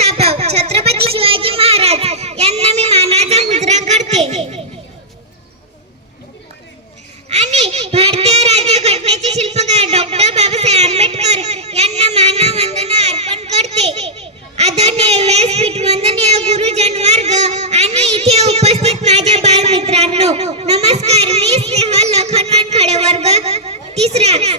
संस्थापक छत्रपती शिवाजी महाराज यांना मी मानाचा मुजरा करते. आणि भारतीय राज्यघटनेचे शिल्पकार डॉक्टर बाबासाहेब आंबेडकर यांना मानवंदना अर्पण करते. आदरणीय व्यासपीठ वंदनीय गुरुजन वर्ग आणि इथे उपस्थित माझ्या बालमित्रांनो नमस्कार. मी स्नेहल लखनमान खडे वर्ग तिसरा.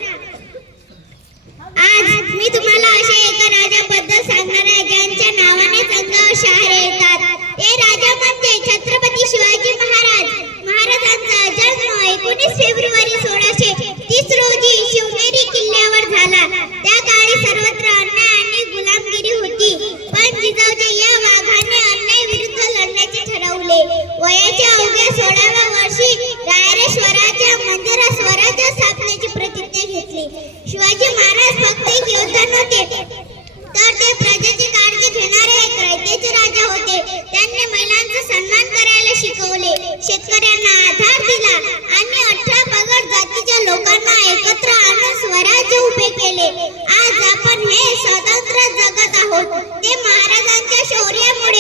म्हणजे छत्रपती शिवाजी महाराज. महाराजांचा जन्म एकोणीस फेब्रुवारी सोळाशे तीस रोजी शिवनेरी किल्ल्यावर झाला. त्या काळी सर्वत्र अन्याय आणि गुलामगिरी होती. पण जिजाऊजी या वाघाने अन्याय विरुद्ध लढण्याचे ठरवले. वयाच्या अवघ्या सोळाव्या वर्षी रायरेश्वराच्या मंदिरात स्वराज्य स्थापनेची प्रतिज्ञा घेतली. शिवाजी महाराज फक्त एक योद्धा नव्हते तर ते प्रजेचे शेतकऱ्यांचा सन्मान करायला शिकवले. शेतकऱ्यांना आधार दिला आणि अठरा पगड जातीच्या लोकांना एकत्र आणून स्वराज्य उभे केले. आज आपण हे स्वतंत्र जगत आहोत. ते महाराजांच्या शौर्यामुळे